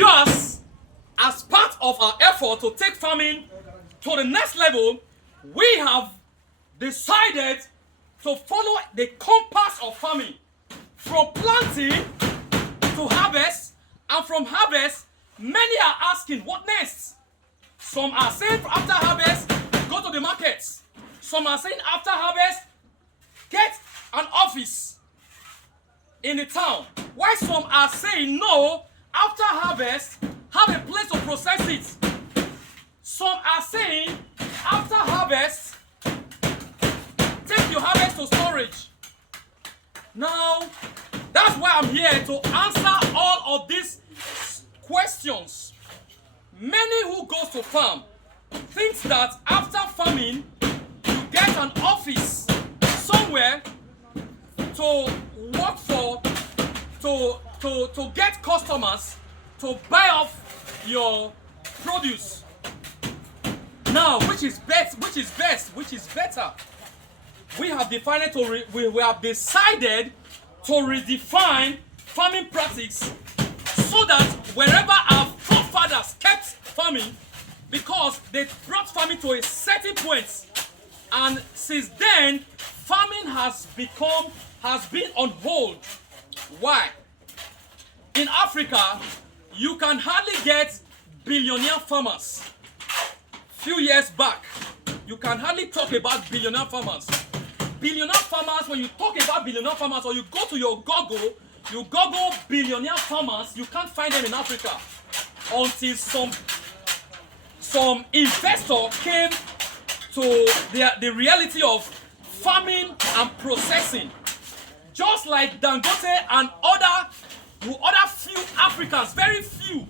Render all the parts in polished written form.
Thus, as part of our effort to take farming to the next level, we have decided to follow the compass of farming from planting to harvest, and from harvest, many are asking what next. Some are saying after harvest, go to the markets. Some are saying after harvest, get an office in the town. While some are saying no, after harvest, have a place to process it. Some are saying after harvest, take your harvest to storage. Now, that's why I'm here to answer all of these questions. Many who goes to farm thinks that after farming, you get an office somewhere to work for, to get customers to buy off your produce. Now, which is best? Which is best? Which is better? We have decided to redefine farming practice so that wherever our forefathers kept farming, because they brought farming to a certain point, and since then farming has been on hold. Why? In Africa, you can hardly get billionaire farmers. Few years back, you can hardly talk about billionaire farmers. Billionaire farmers, when you talk about billionaire farmers, or you go to your Google, you Google billionaire farmers, you can't find them in Africa until some investor came to the reality of farming and processing. Just like Dangote and other few Africans, very few,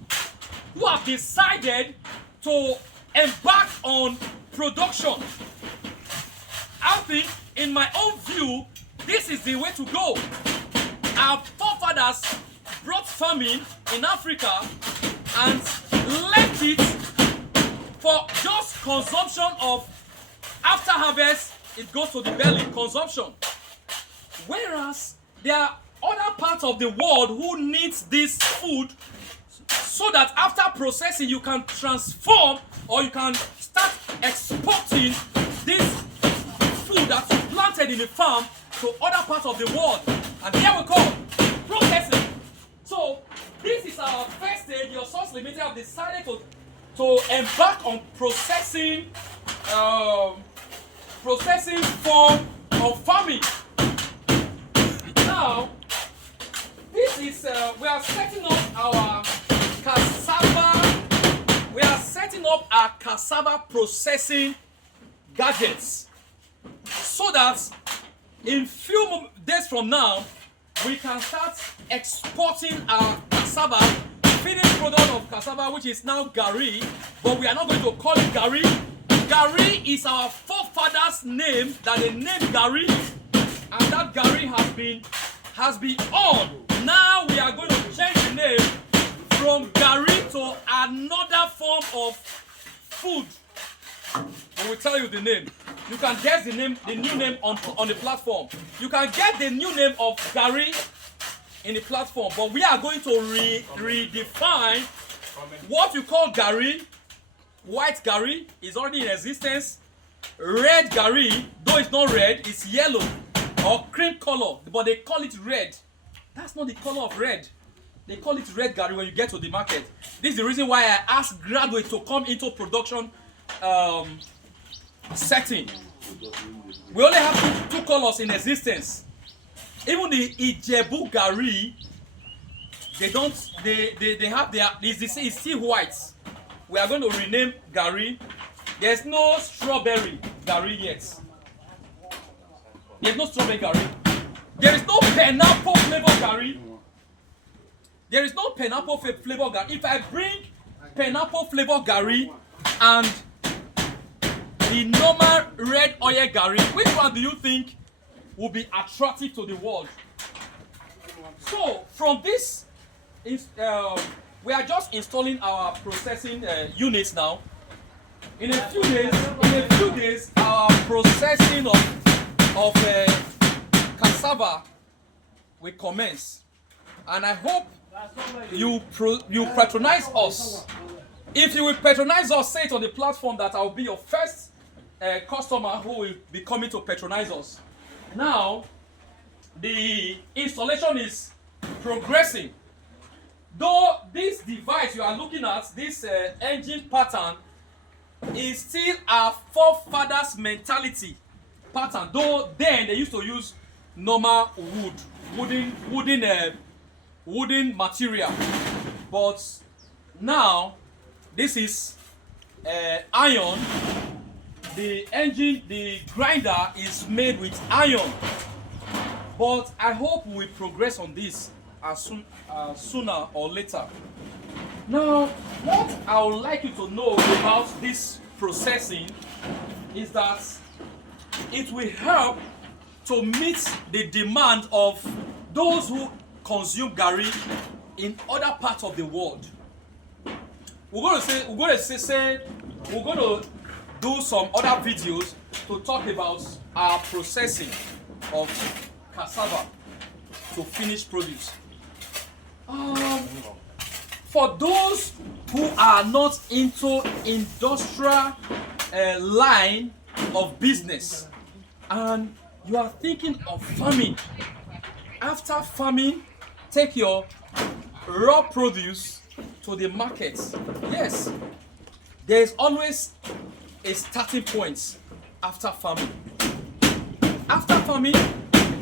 who have decided to embark on production. I think, in my own view, this is the way to go. Our forefathers brought farming in Africa and left it for just consumption of, after harvest, it goes to the belly, consumption. Whereas there are other parts of the world who needs this food so that after processing you can transform, or you can start exporting this food that's planted in the farm to other parts of the world. And here we call processing. So this is our first stage. Your Source Ltd have decided to embark on processing form of farming. Now, this is we are setting up our cassava processing gadgets, so that in few days from now we can start exporting our cassava, finished product of cassava, which is now gari, but we are not going to call it gari. Gari is our forefathers' name, that they named gari, and that gari has been on. Now we are going to change the name from gari to another form of food. I will tell you the name. You can guess the name, the new name on the platform. You can get the new name of gari in the platform, but we are going to redefine what you call gari. White gari is already in existence. Red gari, though it's not red, it's yellow or cream color, but they call it red. That's not the color of red. They call it red gari when you get to the market. This is the reason why I asked graduates to come into production setting. We only have two colors in existence. Even the Ijebu gari, they have their, it's still white. We are going to rename gari. There's no strawberry gari yet. There's no strawberry gari. There is no pineapple flavor gari. There is no pineapple flavor gari. If I bring pineapple flavor gari and the normal red oil gari, which one do you think will be attractive to the world? So from this, we are just installing our processing units now. In a few days, our processing of cassava will commence, and I hope you patronize us. If you will patronize us, say it on the platform that I'll be your first customer who will be coming to patronize us. Now, the installation is progressing. Though this device you are looking at, this engine pattern, is still our forefathers' mentality pattern. Though then they used to use normal wooden material, but now this is iron. The engine, the grinder is made with iron. But I hope we progress on this sooner or later. Now, what I would like you to know about this processing is that it will help to meet the demand of those who consume garri in other parts of the world. We're going to do some other videos to talk about our processing of cassava to finished produce. For those who are not into industrial line of business and you are thinking of farming, after farming, take your raw produce to the market. Yes, there is always a starting point after farming. After farming,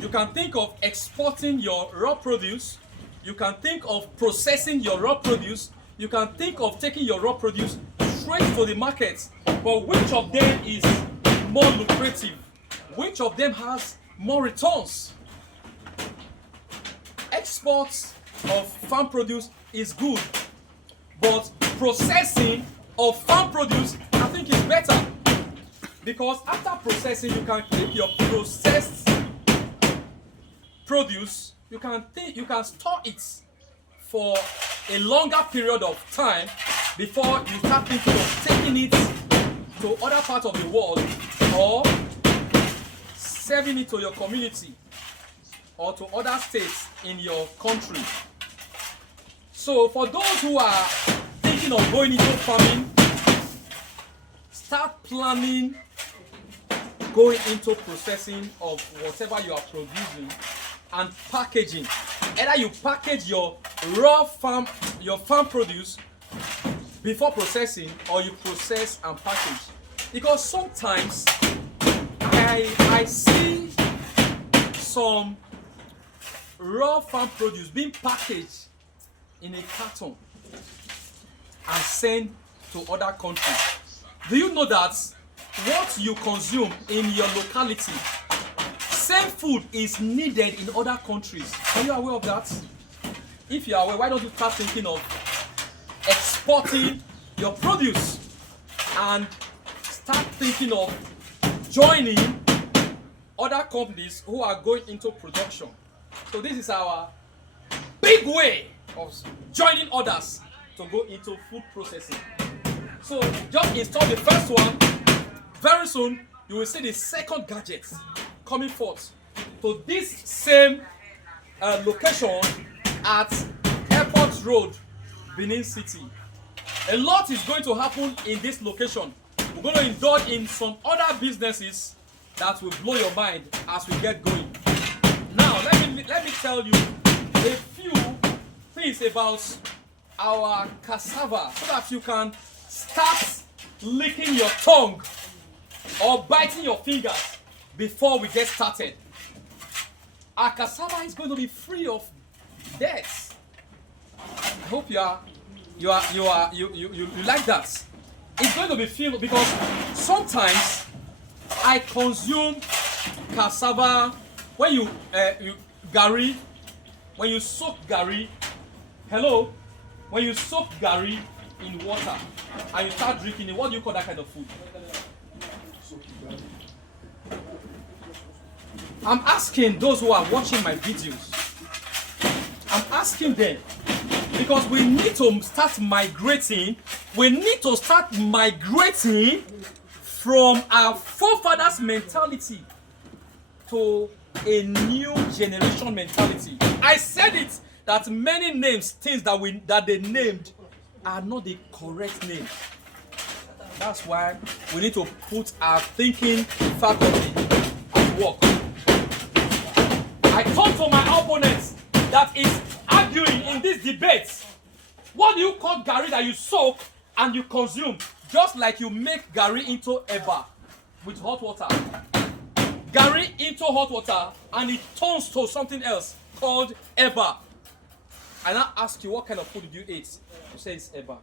you can think of exporting your raw produce. You can think of processing your raw produce. You can think of taking your raw produce straight to the market. But which of them is more lucrative? Which of them has more returns? Exports of farm produce is good, but processing of farm produce I think is better, because after processing you can keep your processed produce, you can store it for a longer period of time before you start thinking of taking it to other parts of the world or serving it to your community or to other states in your country. So for those who are thinking of going into farming, start planning going into processing of whatever you are producing and packaging. Either you package your farm produce before processing, or you process and package. Because sometimes I see some raw farm produce being packaged in a carton and sent to other countries. Do you know that what you consume in your locality, same food is needed in other countries? Are you aware of that? If you are aware, why don't you start thinking of exporting your produce and start thinking of joining other companies who are going into production? So this is our big way of joining others to go into food processing. So just install the first one. Very soon you will see the second gadget coming forth to this same location at Airport Road, Benin City. A lot is going to happen in this location. We're going to indulge in some other businesses that will blow your mind as we get going. Now let me tell you a few things about our cassava so that you can start licking your tongue or biting your fingers before we get started. Our cassava is going to be free of death. I hope you like that. It's going to be filled because sometimes I consume cassava when you garri, when you soak garri. Hello, when you soak garri in water and you start drinking it, what do you call that kind of food? I'm asking those who are watching my videos, I'm asking them, because we need to start migrating. We need to start migrating from our forefathers' mentality to a new generation mentality. I said it that many names, things that they named, are not the correct name. That's why we need to put our thinking faculty at work. I talk to my opponents that is arguing in this debate. What do you call garri that you soak and you consume? Just like you make garri into eba with hot water. Garri into hot water and it turns to something else called eba. I now ask you, what kind of food did you eat? You say it's eba.